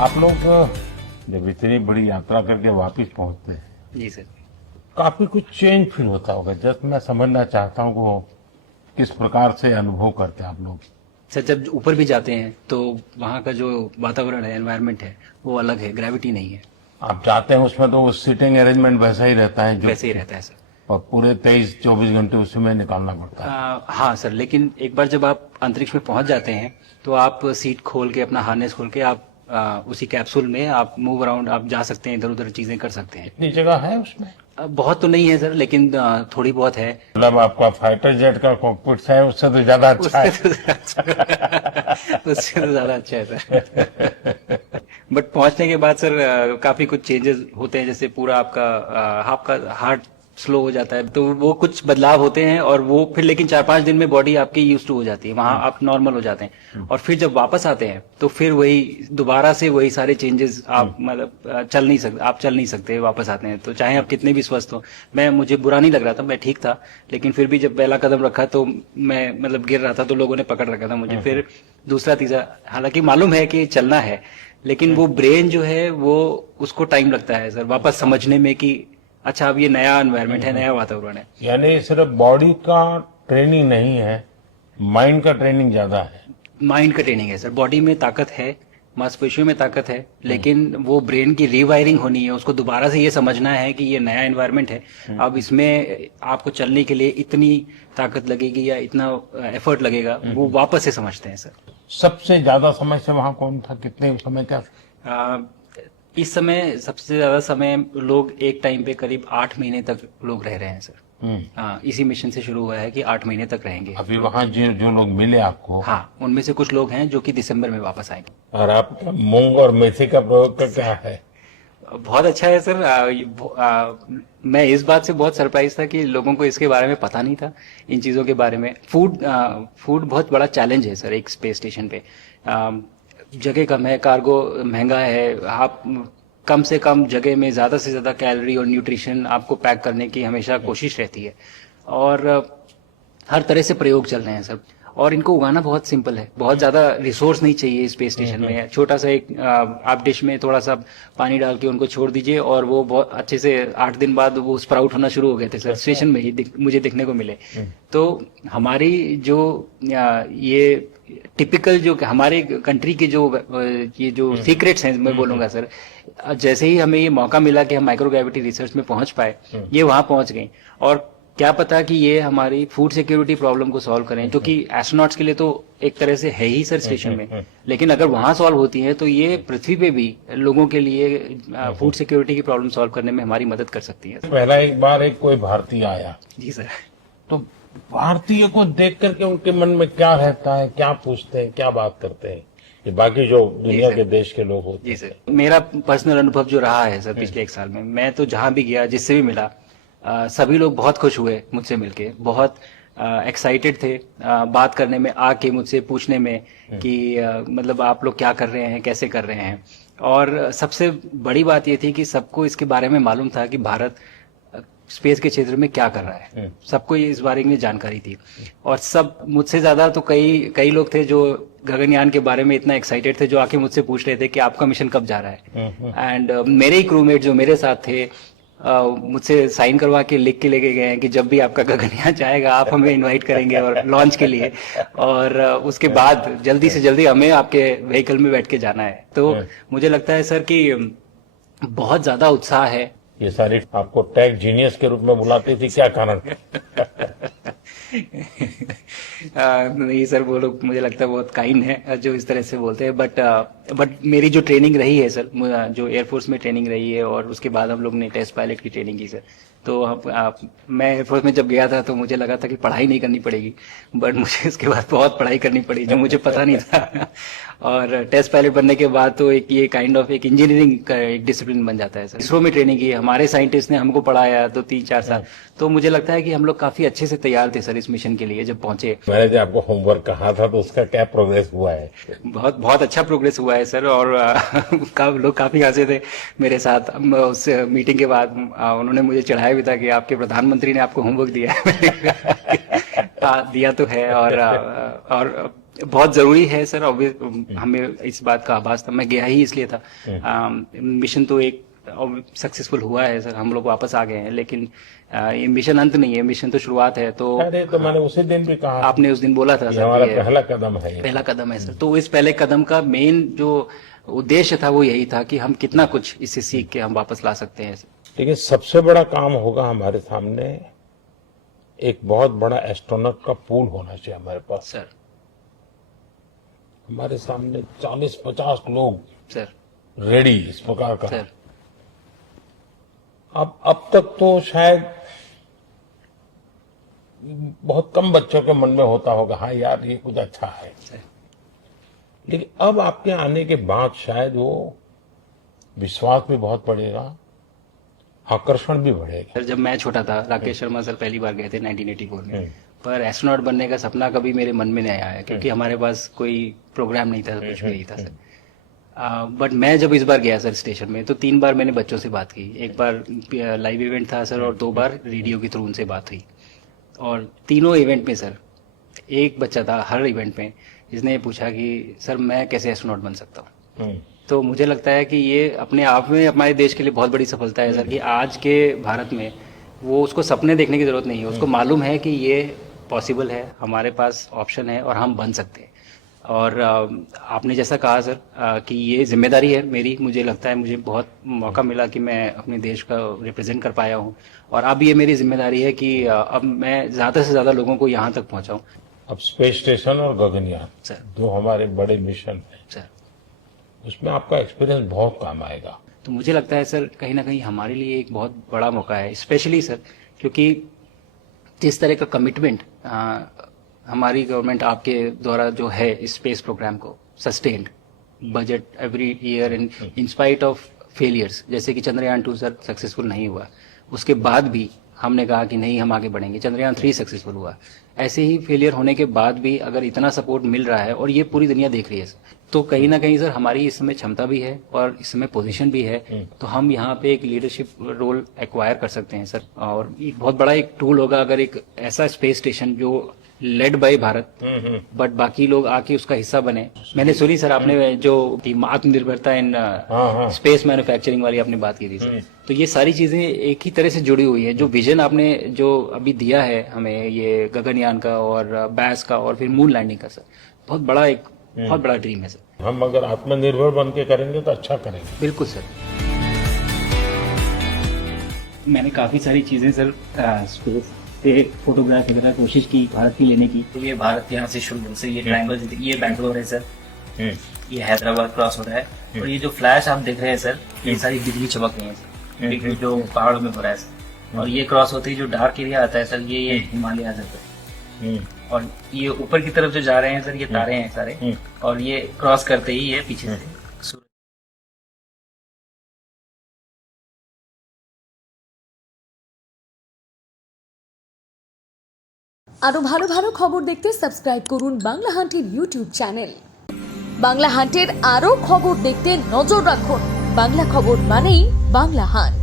आप लोग जब इतनी बड़ी यात्रा करके वापस पहुंचते हैं, जी सर। काफी कुछ चेंज फील होता होगा। जस्ट मैं समझना चाहता हूँ वो किस प्रकार से अनुभव करते हैं आप लोग। सर जब ऊपर भी जाते हैं तो वहाँ का जो वातावरण है, एनवायरनमेंट है, वो अलग है, ग्रेविटी नहीं है। आप जाते हैं उसमें तो सीटिंग अरेंजमेंट वैसा ही रहता है जो, वैसे ही रहता है सर। और पूरे 23-24 घंटे उसी में निकालना पड़ता है। हाँ सर, लेकिन एक बार जब आप अंतरिक्ष में पहुंच जाते हैं तो आप सीट खोल के, अपना हार्नेस खोल के, आप उसी कैप्सूल में आप मूव अराउंड, आप जा सकते हैं, इधर उधर चीजें कर सकते हैं। इतनी जगह है उसमें? बहुत तो नहीं है सर, लेकिन थोड़ी बहुत है। मतलब आपका फाइटर जेट का कॉकपिट है उससे तो ज्यादा अच्छा है। उससे तो ज्यादा अच्छा है सर। बट पहुंचने के बाद सर काफी कुछ चेंजेस होते हैं, जैसे पूरा आपका हार्ट स्लो हो जाता है, तो वो कुछ बदलाव होते हैं, और वो फिर लेकिन 4-5 दिन में बॉडी आपकी यूज टू हो जाती है, वहां आप नॉर्मल हो जाते हैं। और फिर जब वापस आते हैं तो फिर वही दोबारा से वही सारे चेंजेस, आप मतलब चल नहीं सकते वापस आते हैं, तो चाहे आप कितने भी स्वस्थ हो। मुझे बुरा नहीं लग रहा था, मैं ठीक था, लेकिन फिर भी जब पहला कदम रखा तो मैं मतलब गिर रहा था, तो लोगों ने पकड़ रखा था मुझे। फिर दूसरा तीसरा, हालांकि मालूम है कि चलना है, लेकिन वो ब्रेन जो है वो, उसको टाइम लगता है सर वापस समझने में कि अच्छा अब ये नया एनवायरनमेंट है, नया वातावरण है। यानी सिर्फ बॉडी का ट्रेनिंग नहीं है, माइंड का ट्रेनिंग ज्यादा है। माइंड का ट्रेनिंग है सर। बॉडी में ताकत है, मांसपेशियों में ताकत है, लेकिन वो ब्रेन की रीवायरिंग होनी है, उसको दोबारा से ये समझना है कि ये नया एनवायरनमेंट है। अब इसमें आपको चलने के लिए इतनी ताकत लगेगी या इतना एफर्ट लगेगा, वो वापस से समझते हैं सर। सबसे ज्यादा समय से वहां कौन था, कितने समय का? इस समय सबसे ज्यादा समय लोग एक टाइम पे करीब 8 महीने तक लोग रह रहे हैं सर। हाँ, इसी मिशन से शुरू हुआ है कि 8 महीने तक रहेंगे। अभी वहाँ जो लोग मिले आपको, हाँ, उनमें से कुछ लोग हैं जो कि दिसंबर में वापस आएंगे। और आपका मूंग और मेथी का प्रयोग का क्या है? बहुत अच्छा है सर। मैं इस बात से बहुत सरप्राइज था कि लोगों को इसके बारे में पता नहीं था, इन चीज़ों के बारे में। फूड बहुत बड़ा चैलेंज है सर एक स्पेस स्टेशन पे। जगह कम है, कार्गो महंगा है, आप कम से कम जगह में ज़्यादा से ज़्यादा कैलोरी और न्यूट्रिशन आपको पैक करने की हमेशा कोशिश रहती है, और हर तरह से प्रयोग चल रहे हैं सर। और इनको उगाना बहुत सिंपल है, बहुत ज़्यादा रिसोर्स नहीं चाहिए स्पेस स्टेशन में। छोटा सा एक आप डिश में थोड़ा सा पानी डाल के उनको छोड़ दीजिए, और वो बहुत अच्छे से 8 दिन बाद वो स्प्राउट होना शुरू हो गए थे सर, स्टेशन में ही मुझे देखने को मिले। तो हमारी जो ये टिपिकल जो हमारे कंट्री के जो ये जो सीक्रेट्स हैं, मैं बोलूंगा सर, जैसे ही हमें ये मौका मिला कि हम माइक्रोग्रेविटी रिसर्च में पहुंच पाए, ये वहां पहुंच गई। और क्या पता कि ये हमारी फूड सिक्योरिटी प्रॉब्लम को सॉल्व करें, जो कि एस्ट्रोनॉट्स के लिए तो एक तरह से है ही सर स्टेशन में, लेकिन अगर वहां सॉल्व होती है तो ये पृथ्वी पे भी लोगों के लिए फूड सिक्योरिटी की प्रॉब्लम सॉल्व करने में हमारी मदद कर सकती है। पहला एक बार एक कोई भारतीय आया, जी सर। तो भारतीय को देख करके उनके मन में क्या रहता है, क्या पूछते हैं, क्या बात करते हैं, ये बाकी जो दुनिया के देश के लोग होते हैं? जी सर, मेरा पर्सनल अनुभव जो रहा है सर पिछले 1 साल में, मैं तो जहां भी गया, जिससे भी मिला, सभी लोग बहुत खुश हुए मुझसे मिलके, बहुत एक्साइटेड थे बात करने में, आके मुझसे पूछने में कि मतलब आप लोग क्या कर रहे हैं, कैसे कर रहे हैं। और सबसे बड़ी बात ये थी कि सबको इसके बारे में मालूम था कि भारत स्पेस के क्षेत्र में क्या कर रहा है, सबको इस बारे में जानकारी थी। और सब मुझसे ज्यादा तो कई लोग थे जो गगनयान के बारे में इतना एक्साइटेड थे, जो आके मुझसे पूछ रहे थे कि आपका मिशन कब जा रहा है। एंड मेरे ही क्रूमेट जो मेरे साथ थे, मुझसे साइन करवा के लिख के लेके गए हैं कि जब भी आपका गगनयान जाएगा आप हमें इनवाइट करेंगे और लॉन्च के लिए, और उसके बाद जल्दी से जल्दी हमें आपके व्हीकल में बैठ के जाना है। तो मुझे लगता है सर कि बहुत ज्यादा उत्साह है। ये सारी आपको टेक जीनियस के रूप में बुलाती थी, क्या कारण? नहीं सर, वो लोग मुझे लगता है बहुत काइंड है जो इस तरह से बोलते हैं। बट मेरी जो ट्रेनिंग रही है सर, जो एयरफोर्स में ट्रेनिंग रही है, और उसके बाद हम लोग ने टेस्ट पायलट की ट्रेनिंग की सर। तो मैं एयरफोर्स में जब गया था तो मुझे लगा था कि पढ़ाई नहीं करनी पड़ेगी, बट मुझे इसके बाद बहुत पढ़ाई करनी पड़ी, जो मुझे पता नहीं था। और टेस्ट पायलट बनने के बाद तो एक ये काइंड ऑफ एक इंजीनियरिंग का एक डिसिप्लिन बन जाता है सर। इसरो में ट्रेनिंग की, हमारे साइंटिस्ट ने हमको पढ़ाया तो 3-4 साल। तो मुझे लगता है कि हम लोग काफी अच्छे से तैयार थे सर इस मिशन के लिए जब पहुंचे। मैंने जो आपको होमवर्क कहा था तो उसका क्या प्रोग्रेस हुआ है? बहुत बहुत अच्छा प्रोग्रेस हुआ है सर, और लोग काफी हंसे थे मेरे साथ। उस मीटिंग के बाद उन्होंने मुझे चढ़ाया भी था कि आपके प्रधानमंत्री ने आपको होमवर्क दिया है। दिया तो है, और बहुत जरूरी है सर। हमें इस बात का आभास था, मैं गया ही इसलिए था। मिशन तो एक सक्सेसफुल हुआ है सर, हम लोग वापस आ गए हैं, लेकिन ये मिशन अंत नहीं है, मिशन तो शुरुआत है। तो अरे तो मैंने उसी दिन भी कहा, आपने उस दिन बोला था ये सर, हमारा ये पहला कदम है, ये पहला कदम है सर। तो इस पहले कदम का मेन जो उद्देश्य था वो यही था कि हम कितना कुछ इससे सीख के हम वापस ला सकते हैं। लेकिन सबसे बड़ा काम होगा हमारे सामने, एक बहुत बड़ा एस्ट्रोनॉट का पूल होना चाहिए हमारे पास सर। हमारे सामने 40-50 लोग सर रेडी इस प्रकार का। सर अब तक तो शायद बहुत कम बच्चों के मन में होता होगा, हाँ यार ये कुछ अच्छा है, लेकिन अब आपके आने के बाद शायद वो विश्वास भी बहुत बढ़ेगा, आकर्षण भी बढ़ेगा। सर, जब मैं छोटा था, राकेश शर्मा सर पहली बार गए थे 1984 में, पर एस्ट्रोनॉट बनने का सपना कभी मेरे मन में नहीं आया, क्योंकि हमारे पास कोई प्रोग्राम नहीं था, कुछ भी नहीं था सर। बट मैं जब इस बार गया सर स्टेशन में, तो 3 बार मैंने बच्चों से बात की। एक बार लाइव इवेंट था सर, और 2 बार रेडियो के थ्रू उनसे बात हुई। और तीनों इवेंट में सर एक बच्चा था हर इवेंट में, जिसने ये पूछा कि सर मैं कैसे एस्ट्रोनॉट बन सकता हूँ। तो मुझे लगता है कि ये अपने आप में हमारे देश के लिए बहुत बड़ी सफलता है सर, कि आज के भारत में वो उसको सपने देखने की जरूरत नहीं है, उसको मालूम है कि ये पॉसिबल है, हमारे पास ऑप्शन है और हम बन सकते हैं। और आपने जैसा कहा सर कि ये जिम्मेदारी है मेरी, मुझे लगता है मुझे बहुत मौका मिला कि मैं अपने देश का रिप्रेजेंट कर पाया हूँ, और अब ये मेरी जिम्मेदारी है कि अब मैं ज़्यादा से ज़्यादा लोगों को यहाँ तक पहुँचाऊँ। अब स्पेस स्टेशन और गगनयान सर, जो हमारे बड़े मिशन हैं सर, उसमें आपका एक्सपीरियंस बहुत काम आएगा। तो मुझे लगता है सर कहीं ना कहीं हमारे लिए एक बहुत बड़ा मौका है, स्पेशली सर क्योंकि जिस तरह का कमिटमेंट हमारी गवर्नमेंट आपके द्वारा जो है इस स्पेस प्रोग्राम को, sustained budget every year and in spite of failures, जैसे कि चंद्रयान 2 सर सक्सेसफुल नहीं हुआ, उसके बाद भी हमने कहा कि नहीं हम आगे बढ़ेंगे, चंद्रयान 3 सक्सेसफुल हुआ। ऐसे ही फेलियर होने के बाद भी अगर इतना सपोर्ट मिल रहा है और ये पूरी दुनिया देख रही है, तो कहीं ना कहीं सर हमारी इस समय क्षमता भी है और इस समय पोजीशन भी है, तो हम यहाँ पे एक लीडरशिप रोल एक्वायर कर सकते हैं सर। और एक बहुत बड़ा एक टूल होगा अगर एक ऐसा स्पेस स्टेशन जो लेड बाय भारत बट बाकी लोग आके उसका हिस्सा बने। मैंने सुनी सर आपने जो आत्मनिर्भरता इन स्पेस मैन्युफैक्चरिंग वाली आपने बात की थी सर, तो ये सारी चीजें एक ही तरह से जुड़ी हुई है। जो विजन आपने जो अभी दिया है हमें, ये गगनयान का और बैस का और फिर मून लैंडिंग का सर, बहुत बड़ा ड्रीम है सर। हम अगर आत्मनिर्भर बन के करेंगे तो अच्छा करेंगे। बिल्कुल सर। मैंने काफी सारी चीजें सर स्पेस पे फोटोग्राफ वगैरह कोशिश की भारत की लेने की। तो ये भारत यहाँ से शुरू से ये ट्रायंगल, ये बैंगलोर है सर, ये हैदराबाद क्रॉस हो रहा है, और ये जो फ्लैश आप देख रहे हैं सर, ये सारी बिजली चमक रही है सर, बिजली जो पहाड़ों में हो रहा है सर, और ये क्रॉस होते ही जो डार्क एरिया आता है सर, ये हिमालय आ जाता है, और ये ऊपर की तरफ जो जा रहे हैं सर, ये तारे हैं सारे, और ये क्रॉस करते ही ये पीछे से আরো ভালো ভালো খবর দেখতে সাবস্ক্রাইব করুন বাংলা হান্টের ইউটিউব চ্যানেল। বাংলা হান্টের আরো খবর দেখতে নজর রাখুন। বাংলা খবর মানেই বাংলা হান্ট।